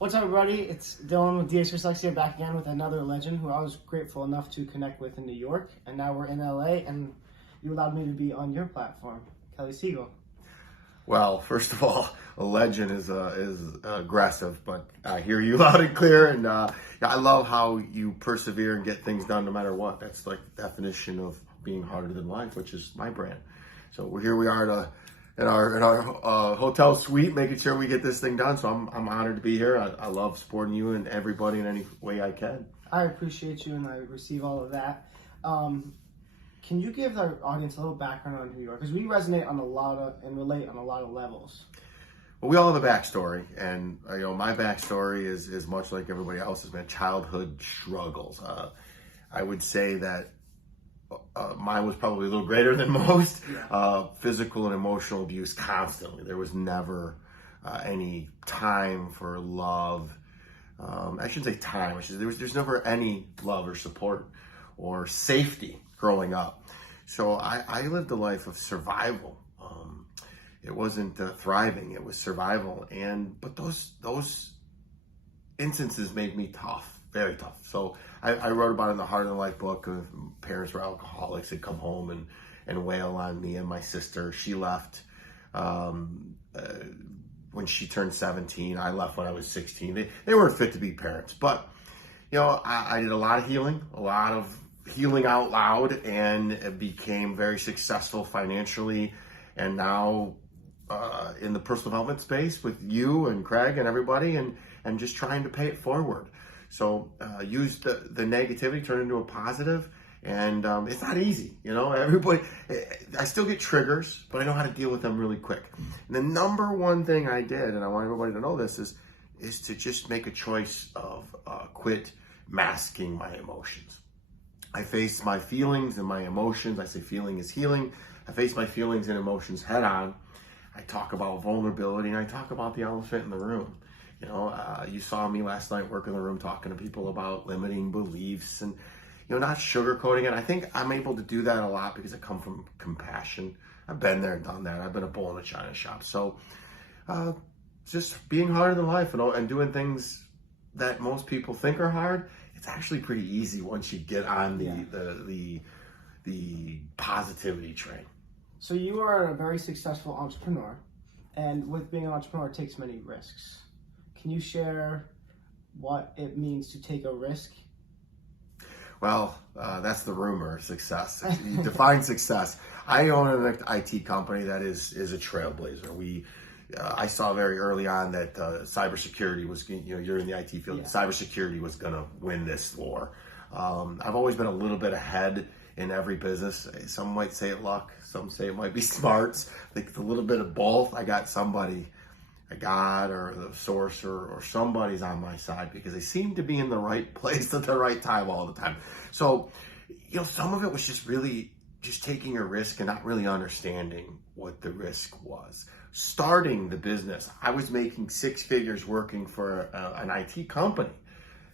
What's up, everybody? It's Dylan with DX Dyslexia back again with another legend who I was grateful enough to connect with in New York. And now we're in LA, and you allowed me to be on your platform, Kelly Siegel. Well, first of all, a legend is aggressive, but I hear you loud and clear, and I love how you persevere and get things done no matter what. That's like the definition of being harder than life, which is my brand. So here we are in our hotel suite, making sure we get this thing done. So I'm honored to be here. I love supporting you and everybody in any way I can. I appreciate you, and I receive all of that. Can you give our audience a little background on who you are? Because we resonate on and relate on a lot of levels. Well, we all have a backstory, and my backstory is much like everybody else's. My childhood struggles. I would say that mine was probably a little greater than most. Yeah. Physical and emotional abuse constantly. There was never any time for love. I shouldn't say time. There's never any love or support or safety growing up. So I lived a life of survival. It wasn't thriving, it was survival. But those instances made me tough, very tough. So I wrote about it in the Heart of the Life book. Parents were alcoholics. They'd come home and wail on me and my sister. She left when she turned 17. I left when I was 16. They weren't fit to be parents. But, I did a lot of healing out loud, and became very successful financially. And now in the personal development space with you and Craig and everybody, and just trying to pay it forward. So use the negativity, turn it into a positive. And it's not easy, everybody, I still get triggers, but I know how to deal with them really quick. And the number one thing I did, and I want everybody to know this, is to just make a choice of quit masking my emotions. I face my feelings and my emotions. I say feeling is healing. I face my feelings and emotions head on. I talk about vulnerability, and I talk about the elephant in the room. You saw me last night work in the room talking to people about limiting beliefs and, not sugarcoating it. I think I'm able to do that a lot because I come from compassion. I've been there and done that. I've been a bull in a china shop. So just being harder than life and doing things that most people think are hard, it's actually pretty easy once you get on the positivity train. So you are a very successful entrepreneur, and with being an entrepreneur, it takes many risks. Can you share what it means to take a risk? Well, that's the rumor, success. Define success. I own an IT company that is a trailblazer. I saw very early on that cybersecurity was, you're in the IT field, yeah. Cybersecurity was going to win this war. I've always been a little bit ahead in every business. Some might say it luck, some say it might be smarts. I think it's a little bit of both. I got somebody, a God or the source or somebody's on my side, because they seem to be in the right place at the right time all the time. So, some of it was just taking a risk and not really understanding what the risk was. Starting the business, I was making 6 figures working for an IT company.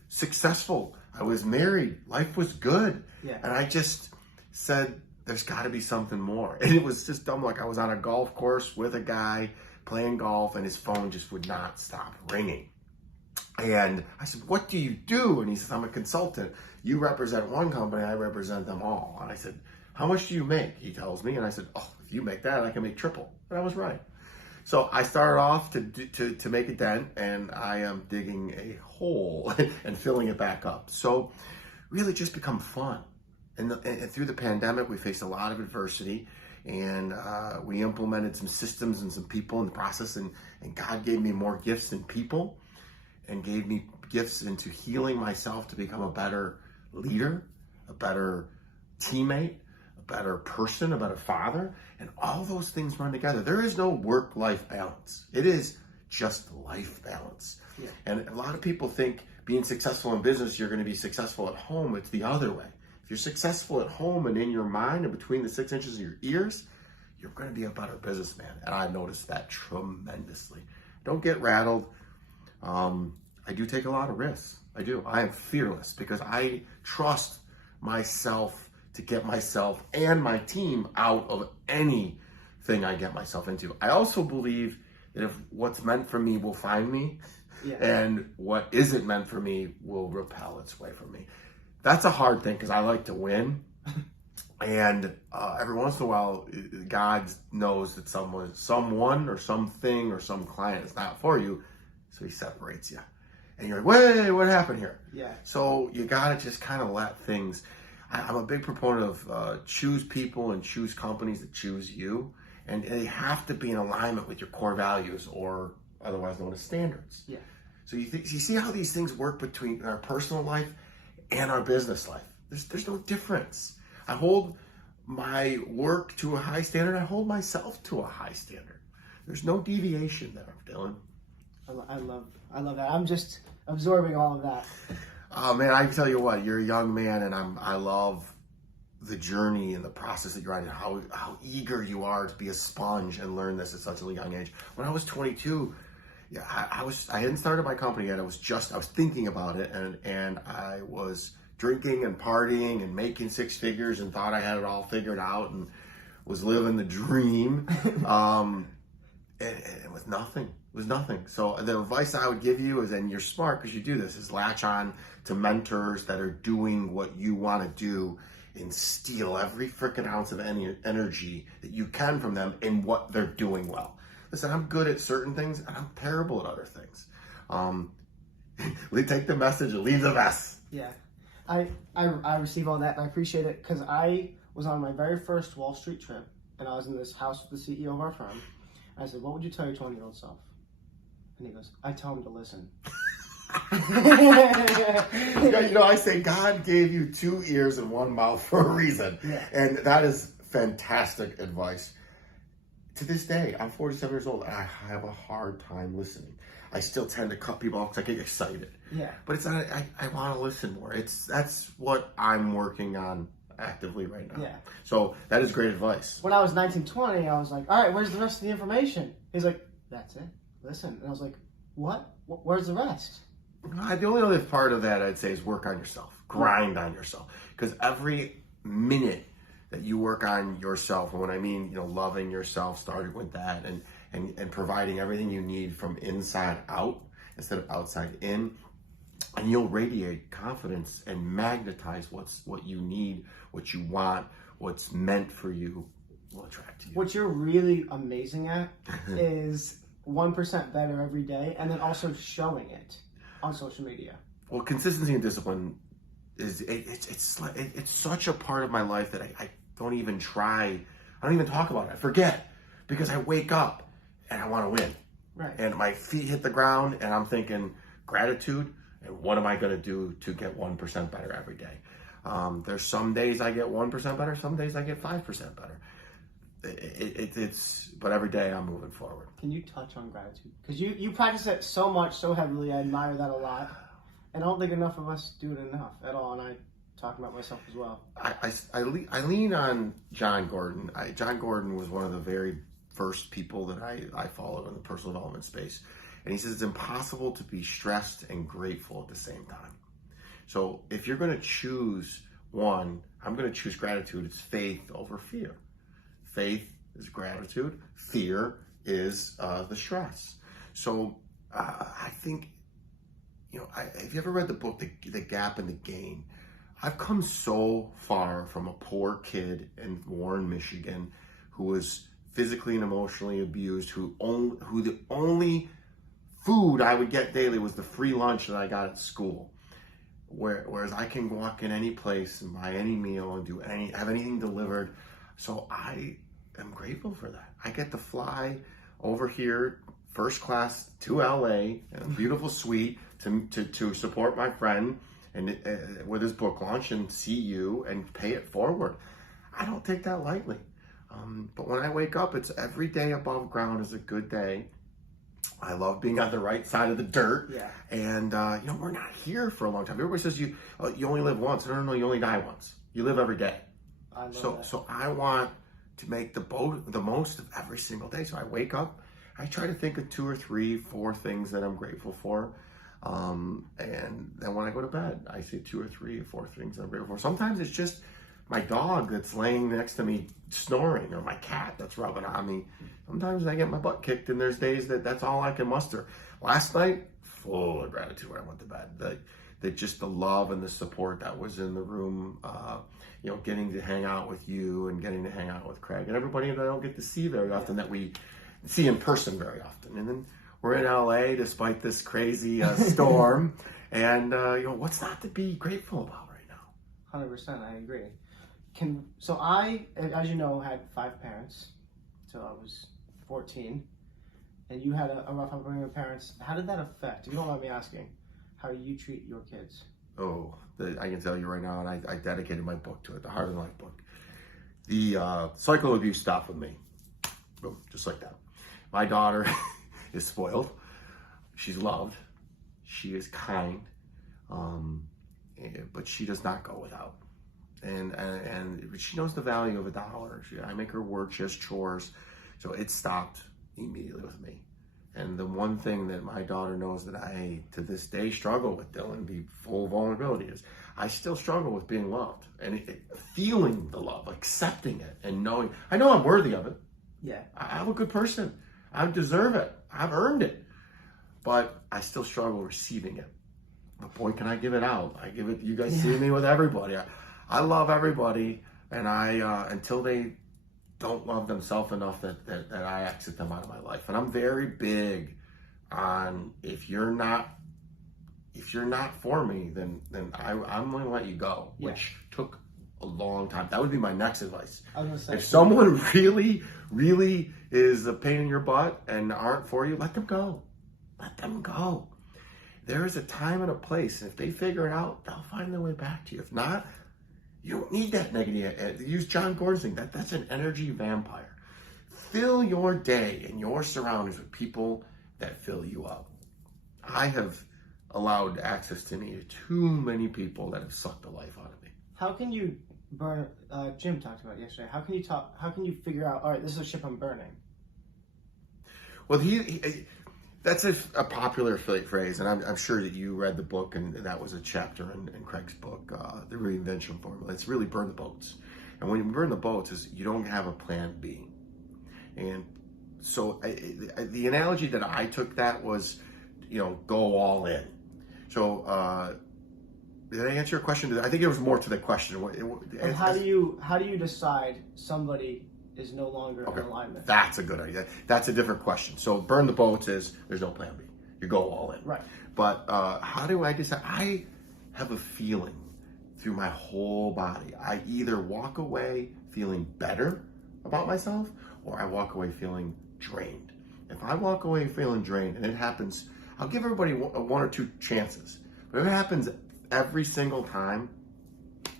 Successful. I was married. Life was good. Yeah. And I just said, there's got to be something more. And it was just dumb. Like I was on a golf course with a guy playing golf, and his phone just would not stop ringing. And I said, what do you do? And he says, I'm a consultant. You represent one company, I represent them all. And I said, how much do you make? He tells me. And I said, if you make that, I can make triple. And I was right. So I started off to make a dent, and I am digging a hole and filling it back up. So really just become fun. And through the pandemic, we faced a lot of adversity, and we implemented some systems and some people in the process, and God gave me more gifts than people, and gave me gifts into healing myself to become a better leader, a better teammate, a better person, a better father, and all those things run together. There is no work-life balance. It is just life balance. Yeah. And a lot of people think being successful in business, you're going to be successful at home. It's the other way. If you're successful at home and in your mind and between the 6 inches of your ears, you're going to be a better businessman. And I noticed that tremendously. Don't get rattled. I do take a lot of risks. I do. I am fearless because I trust myself to get myself and my team out of anything I get myself into. I also believe that if what's meant for me will find me, Yeah. And what isn't meant for me will repel its way from me. That's a hard thing because I like to win. And every once in a while, God knows that someone or something or some client is not for you. So he separates you. And you're like, wait, what happened here? Yeah. So you got to just kind of let things. I'm a big proponent of choose people and choose companies that choose you. And they have to be in alignment with your core values, or otherwise known as standards. Yeah. So you see how these things work between our personal life and our business life. There's no difference. I hold my work to a high standard. I hold myself to a high standard. There's no deviation there, Dylan. I love that. I'm just absorbing all of that. Oh man, I can tell you what, you're a young man, and I love the journey and the process that you're on, and how eager you are to be a sponge and learn this at such a young age. When I was 22, yeah, I hadn't started my company yet. I was thinking about it, and I was drinking and partying and making six figures and thought I had it all figured out and was living the dream. And it was nothing. It was nothing. So the advice I would give you is, and you're smart because you do this, is latch on to mentors that are doing what you want to do and steal every freaking ounce of energy that you can from them in what they're doing well. Listen, I'm good at certain things and I'm terrible at other things. Take the message and leave the mess. Yeah. I receive all that and I appreciate it because I was on my very first Wall Street trip and I was in this house with the CEO of our firm. I said, what would you tell your 20-year-old self? And he goes, I tell him to listen. I say God gave you 2 ears and 1 mouth for a reason. Yeah. And that is fantastic advice. To this day, I'm 47 years old and I have a hard time listening. I still tend to cut people off because I get excited. Yeah. But it's not, I want to listen more. That's what I'm working on actively right now. Yeah. So that is great advice. When I was 19, 20, I was like, all right, where's the rest of the information? He's like, that's it. Listen. And I was like, what? Where's the rest? The only other part of that I'd say is work on yourself. Grind on yourself. Because every minute that you work on yourself, and when I mean, loving yourself, starting with that and providing everything you need from inside out instead of outside in, and you'll radiate confidence and magnetize what you need, what you want, what's meant for you will attract to you. What you're really amazing at is 1% better every day, and then also showing it on social media. Well, consistency and discipline is it's such a part of my life that I don't even try. I don't even talk about it. I forget because I wake up and I want to win. Right. And my feet hit the ground and I'm thinking gratitude and what am I going to do to get 1% better every day? There's some days I get 1% better, some days I get 5% better. But every day I'm moving forward. Can you touch on gratitude? Because you practice it so much, so heavily. I admire that a lot. And I don't think enough of us do it enough at all. And I talk about myself as well. I lean on John Gordon. John Gordon was one of the very first people that I followed in the personal development space. And he says it's impossible to be stressed and grateful at the same time. So if you're going to choose one, I'm going to choose gratitude. It's faith over fear. Faith is gratitude. Fear is the stress. So I think, have you ever read the book, The Gap and the Gain? I've come so far from a poor kid in Warren, Michigan, who was physically and emotionally abused, who the only food I would get daily was the free lunch that I got at school. Whereas I can walk in any place and buy any meal and have anything delivered. So I am grateful for that. I get to fly over here first class to LA in a beautiful suite to support my friend and with his book launch and see you and pay it forward. I don't take that lightly. But when I wake up, it's every day above ground is a good day. I love being on the right side of the dirt. Yeah. And, we're not here for a long time. Everybody says you only live once. No, you only die once. You live every day. I love that. So I want to make the most of every single day. So I wake up, I try to think of 2 or 3, 4 things that I'm grateful for. And then when I go to bed, I say 2 or 3 or 4 things that I'm grateful for. Sometimes it's just my dog that's laying next to me snoring or my cat that's rubbing on me. Sometimes I get my butt kicked and there's days that's all I can muster. Last night, full of gratitude when I went to bed. That just the love and the support that was in the room, getting to hang out with you and getting to hang out with Craig and everybody that I don't get to see very often, that we see in person very often. And then we're in LA despite this crazy storm. And, what's not to be grateful about right now? 100%, I agree. So I, as you know, had 5 parents. So I was 14. And you had a rough upbringing with parents. How did that affect, if you don't mind me asking, how you treat your kids? I can tell you right now, and I dedicated my book to it, the Heart and Life book. The cycle of abuse stopped with me. Boom, just like that. My daughter is spoiled. She's loved. She is kind. But she does not go without. And she knows the value of $1. I make her work. She has chores. So it stopped immediately with me. And the one thing that my daughter knows that I, to this day, struggle with, Dylan, be full vulnerability, is I still struggle with being loved and feeling the love, accepting it, and knowing, I know I'm worthy of it. Yeah. I'm a good person. I deserve it. I've earned it. But I still struggle receiving it. But boy, can I give it out. I give it, you guys see me with everybody. I love everybody, and until they don't love themselves enough that I exit them out of my life. And I'm very big on, if you're not for me, then I'm going to let you go, which took a long time. That would be my next advice. I was gonna say, if someone really, really is a pain in your butt and aren't for you, let them go. Let them go. There is a time and a place, and if they figure it out, they'll find their way back to you. If not, you don't need that negative. Use John Gordon's thing. That's an energy vampire. Fill your day and your surroundings with people that fill you up. I have allowed access to me to too many people that have sucked the life out of me. How can you burn? Jim talked about it yesterday. How can you figure out? All right, this is a ship I'm burning. Well, that's a popular phrase, and I'm sure that you read the book, and that was a chapter in Craig's book, The Reinvention Formula. It's really burn the boats. And when you burn the boats, is you don't have a plan B. And so the analogy that I took that was, go all in. So did I answer your question? I think it was more to the question. And how do you decide somebody is no longer in alignment? That's a good idea. That's a different question. So burn the boats is there's no plan B. You go all in. Right. But how do I decide? I have a feeling through my whole body. I either walk away feeling better about myself, or I walk away feeling drained. If I walk away feeling drained, and it happens, I'll give everybody one or two chances. But if it happens every single time,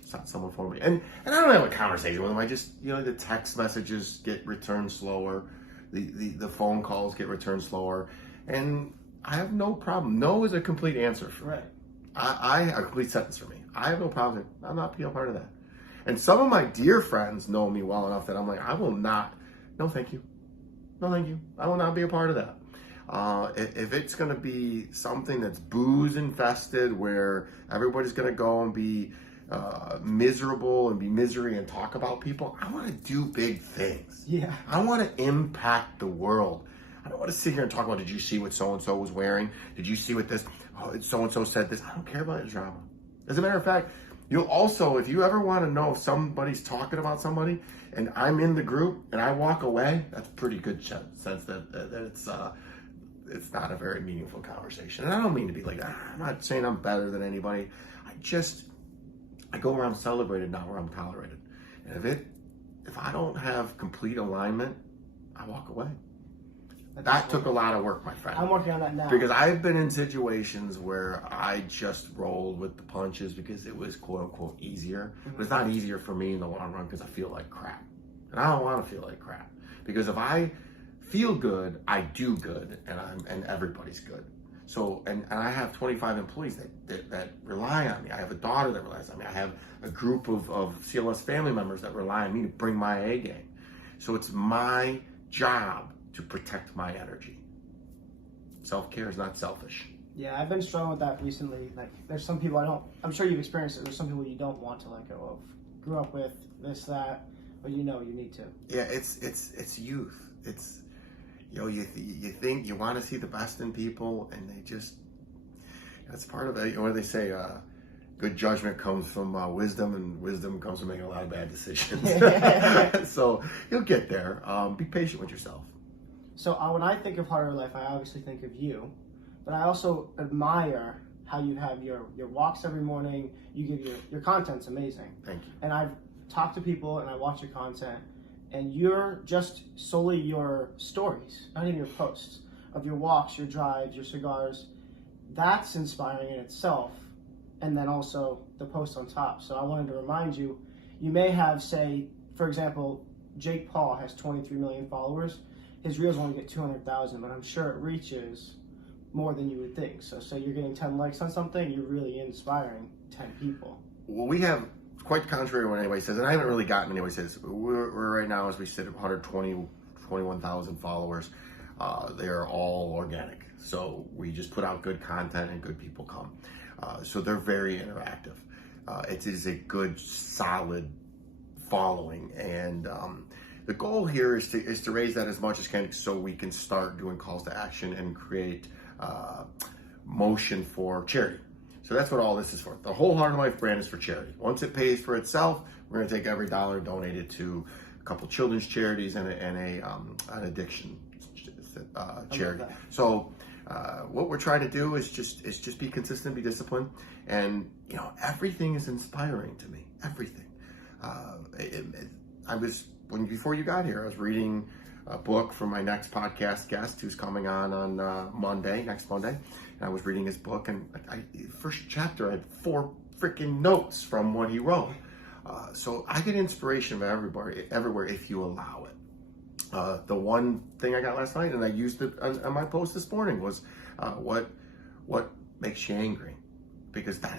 it's not someone for me. And I don't have a conversation with them. I just, the text messages get returned slower. The phone calls get returned slower. And I have no problem. No is a complete answer for me. Right. A complete sentence for me. I have no problem. I'll not be a part of that. And some of my dear friends know me well enough that I'm like, I will not, no thank you. No thank you. I will not be a part of that. If it's going to be something that's booze infested, where everybody's going to go and be miserable and be misery and talk about people, I want to do big things. Yeah. I want to impact the world. I don't want to sit here and talk about, did you see what so-and-so was wearing? Did you see what this, so-and-so said this? I don't care about the drama. As a matter of fact, you'll also, if you ever want to know if somebody's talking about somebody and I'm in the group and I walk away, that's a pretty good sense that it's not a very meaningful conversation. And I don't mean to be like, I'm not saying I'm better than anybody. I go where I'm celebrated, not where I'm tolerated. And if I don't have complete alignment, I walk away. That took a lot of work, my friend. I'm working on that now. Because I've been in situations where I just rolled with the punches because it was quote unquote easier. But it's not easier for me in the long run because I feel like crap. And I don't want to feel like crap. Because if I feel good, I do good, and everybody's good. So, and I have 25 employees that rely on me. I have a daughter that relies on me. I have a group of CLS family members that rely on me to bring my A game. So it's my job to protect my energy. Self-care is not selfish. Yeah, I've been struggling with that recently. Like, there's some people I'm sure you've experienced it. There's some people you don't want to let go of. Grew up with this, that, but you need to. Yeah, it's youth. It's, you think you want to see the best in people, and That's part of it. What do they say? Good judgment comes from wisdom, and wisdom comes from making a lot of bad decisions. So you'll get there. Be patient with yourself. So when I think of Harder Life, I obviously think of you, but I also admire how you have your walks every morning. You give your content's amazing. Thank you. And I've talked to people and I watch your content, and you're just solely your stories, not even your posts, of your walks, your drives, your cigars. That's inspiring in itself. And then also the post on top. So I wanted to remind you, you may have, say, for example, Jake Paul has 23 million followers. His reels only get 200,000, but I'm sure it reaches more than you would think. So say you're getting 10 likes on something, you're really inspiring 10 people. Well, we have, quite contrary to what anybody says, and I haven't really gotten anybody says, we're right now, as we sit at 21,000 followers, they're all organic. So we just put out good content and good people come. So they're very interactive. It is a good, solid following, and the goal here is to raise that as much as can, so we can start doing calls to action and create motion for charity. So that's what all this is for. The whole Harder Life brand is for charity. Once it pays for itself, we're going to take every dollar and donate it to a couple children's charities and an addiction charity. So what we're trying to do is just be consistent, be disciplined, and everything is inspiring to me. Everything. Before you got here, I was reading a book from my next podcast guest who's coming on next Monday, and I was reading his book, and first chapter I had 4 freaking notes from what he wrote. So I get inspiration from everywhere if you allow it. The one thing I got last night, and I used it on my post this morning, was what makes you angry, because that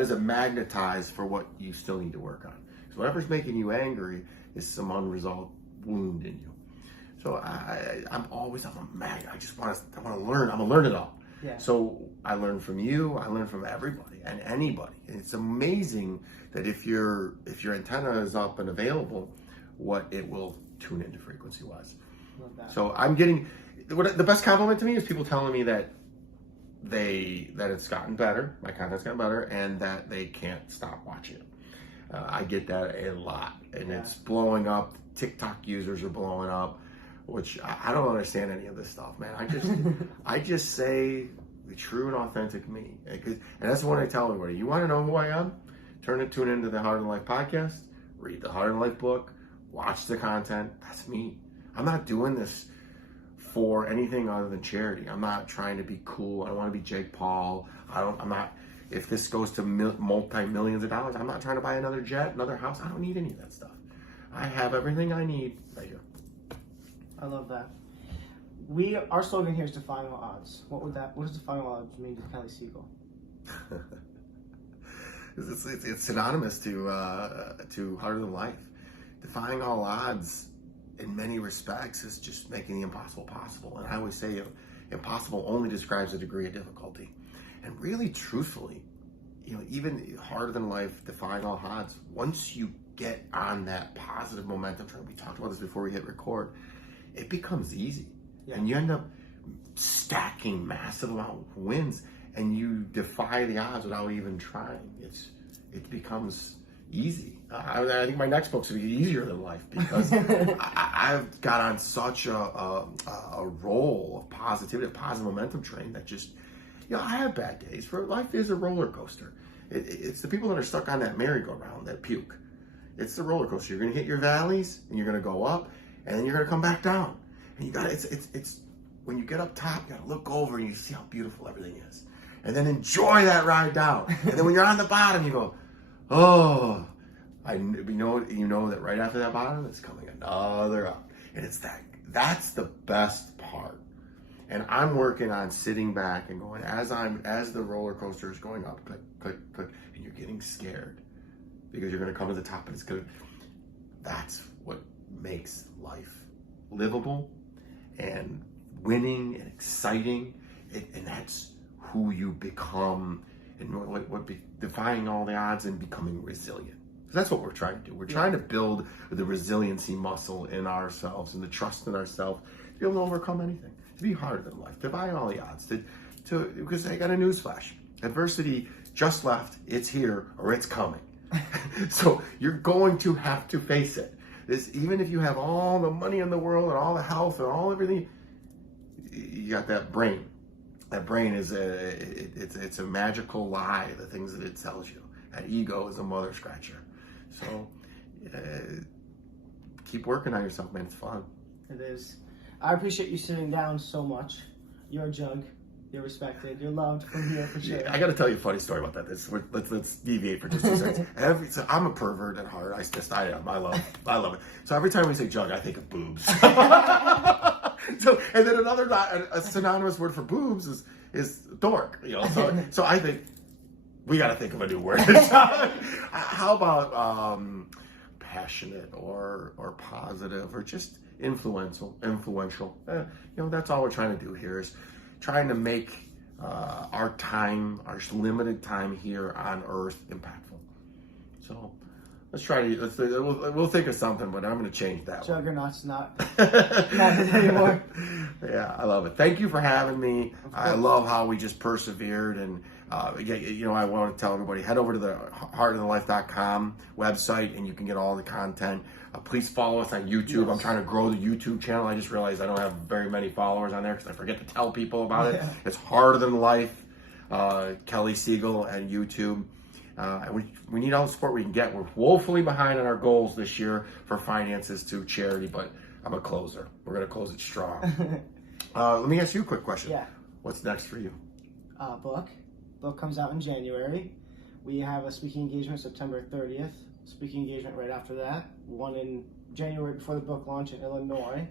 is a magnetized for what you still need to work on. So whatever's making you angry is some unresolved wound in you. So I'm a mag. I want to learn. I'm a learn it all. Yeah. So I learn from you. I learn from everybody and anybody. And it's amazing that if your antenna is up and available, what it will tune into frequency wise. Love that. So I'm getting the best compliment to me is people telling me that it's gotten better, my content's gotten better, and that they can't stop watching it. I get that a lot, and it's blowing up. TikTok users are blowing up, which I don't understand any of this stuff, man. I just say the true and authentic me, and that's what I tell everybody. You want to know who I am? Tune into the Harder Life podcast, read the Harder Life book, watch the content. That's me. I'm not doing this for anything other than charity. I'm not trying to be cool. I don't want to be Jake Paul. I'm not. If this goes to multi-millions of dollars, I'm not trying to buy another jet, another house. I don't need any of that stuff. I have everything I need right here. I love that. Our slogan here is defying all odds. What does defying all odds mean to Kelly Siegel? It's synonymous to Harder Than Life. Defying all odds, in many respects, is just making the impossible possible. And I always say impossible only describes a degree of difficulty. And really, truthfully, even Harder Than Life, defying all odds, once you get on that positive momentum train, we talked about this before we hit record, it becomes easy. Yeah. And you end up stacking massive amount of wins, and you defy the odds without even trying. It becomes easy. I think my next book's going to be easier than life, because I've got on such a roll of positivity, a positive momentum train that just, I have bad days. Life is a roller coaster. It's the people that are stuck on that merry-go-round that puke. It's the roller coaster. You're going to hit your valleys, and you're going to go up, and then you're going to come back down. And you got it's when you get up top, you got to look over and you see how beautiful everything is, and then enjoy that ride down. And then when you're on the bottom, you go, oh, you know that right after that bottom, it's coming another up, and that's the best part. And I'm working on sitting back and going, as the roller coaster is going up, click, click, click, and you're getting scared because you're going to come to the top, and it's good. That's what makes life livable and winning and exciting, and that's who you become, and defying all the odds and becoming resilient. So that's what we're trying to do. We're trying to build the resiliency muscle in ourselves and the trust in ourselves to be able to overcome anything, to be harder than life, defying all the odds, because I got a newsflash. Adversity just left, it's here, or it's coming. So you're going to have to face it. Even if you have all the money in the world and all the health and all everything, you got that brain. That brain is it's a magical lie, the things that it tells you. That ego is a mother scratcher. So keep working on yourself, man. It's fun. It is. I appreciate you sitting down so much. You're a jug. You're respected. You're loved from here for sure. Yeah, I got to tell you a funny story about that. Let's deviate for just 2 seconds. So I'm a pervert at heart. I am. I love it. So every time we say jug, I think of boobs. So, and then a synonymous word for boobs is dork. So I think we got to think of a new word. How about passionate or positive or just influential? That's all we're trying to do here is trying to make our limited time here on Earth impactful. So let's try to we'll think of something, but I'm going to change that. Juggernaut's not it anymore. Yeah, I love it. Thank you for having me. I love how we just persevered, and I want to tell everybody, head over to the heartofthelife.com website and you can get all the content. Please follow us on YouTube. Yes. I'm trying to grow the YouTube channel. I just realized I don't have very many followers on there because I forget to tell people about it. It's Harder Than Life, Kelly Siegel, and YouTube. And we need all the support we can get. We're woefully behind on our goals this year for finances to charity, but I'm a closer. We're going to close it strong. Let me ask you a quick question. Yeah. What's next for you? Book comes out in January. We have a speaking engagement September 30th. Speaking engagement right after that. One in January before the book launch in Illinois.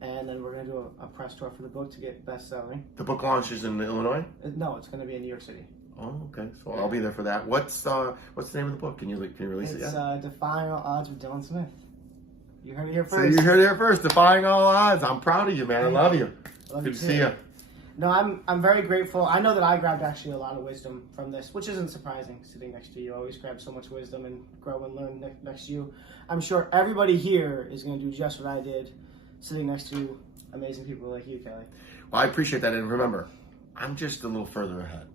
And then we're going to do a press tour for the book to get best-selling. The book launch is in Illinois? No, it's going to be in New York City. Oh, okay. So I'll be there for that. What's the name of the book? Can you release it yet? It's Defying All Odds with Dylan Smith. You heard it here first. So you heard it here first. Defying All Odds. I'm proud of you, man. I love you. Good to see you. No, I'm very grateful. I know that I grabbed actually a lot of wisdom from this, which isn't surprising. Sitting next to you, I always grab so much wisdom and grow and learn next to you. I'm sure everybody here is going to do just what I did, sitting next to amazing people like you, Kelly. Well, I appreciate that. And remember, I'm just a little further ahead.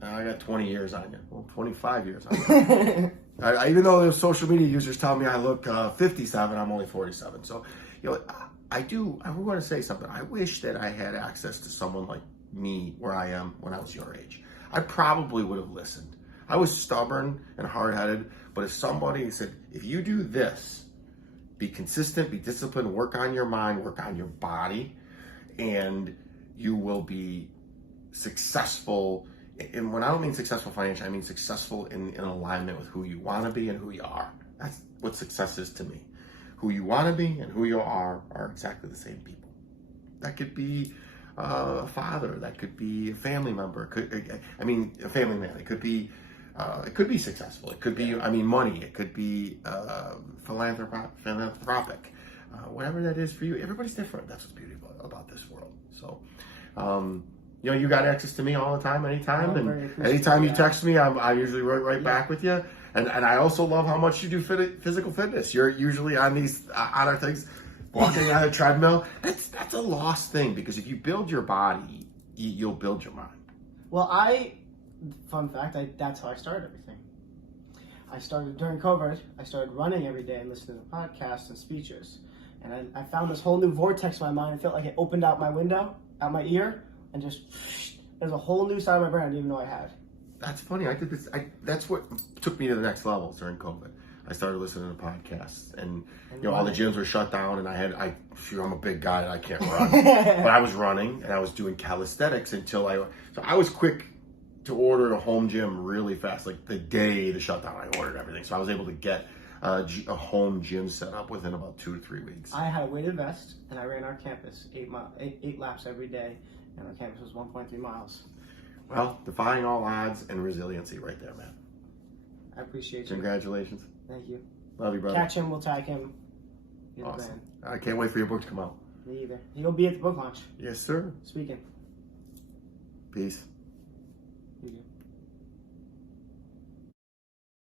I got 20 years on you. Well, 25 years on you. Even though those social media users tell me I look 57, I'm only 47. So, I want to say something. I wish that I had access to someone like me where I am when I was your age. I probably would have listened. I was stubborn and hard-headed, but if somebody said, if you do this, be consistent, be disciplined, work on your mind, work on your body, and you will be successful. And when I don't mean successful financially, I mean successful in alignment with who you want to be and who you are. That's what success is to me. Who you want to be and who you are exactly the same people. That could be a father. That could be a family member. A family man. It could be successful. It could be, money. It could be philanthropic. Whatever that is for you. Everybody's different. That's what's beautiful about this world. So, you got access to me all the time, anytime. And anytime you text me, I usually write right back with you. And I also love how much you do physical fitness. You're usually on our things, walking on a treadmill. That's a lost thing, because if you build your body, you'll build your mind. Well, fun fact, that's how I started everything. I started during COVID. I started running every day and listening to podcasts and speeches. And I found this whole new vortex in my mind. It felt like it opened out my window, out my ear, and just, there's a whole new side of my brain I didn't even know I had. That's funny. I did this. That's what took me to the next level during COVID. I started listening to podcasts, and all the gyms were shut down, and I'm a big guy and I can't run, but I was running and I was doing calisthenics so I was quick to order a home gym really fast. Like the day the shutdown, I ordered everything, so I was able to get a home gym set up within about 2 to 3 weeks. I had a weighted vest and I ran our campus 8 laps every day, and our campus was 1.3 miles. Well, defying all odds and resiliency right there, man. I appreciate you. Congratulations. Thank you. Love you, brother. Catch him, we'll tag him. Awesome. I can't wait for your book to come out. Me either. You'll be at the book launch. Yes, sir. Speaking. Peace. You do.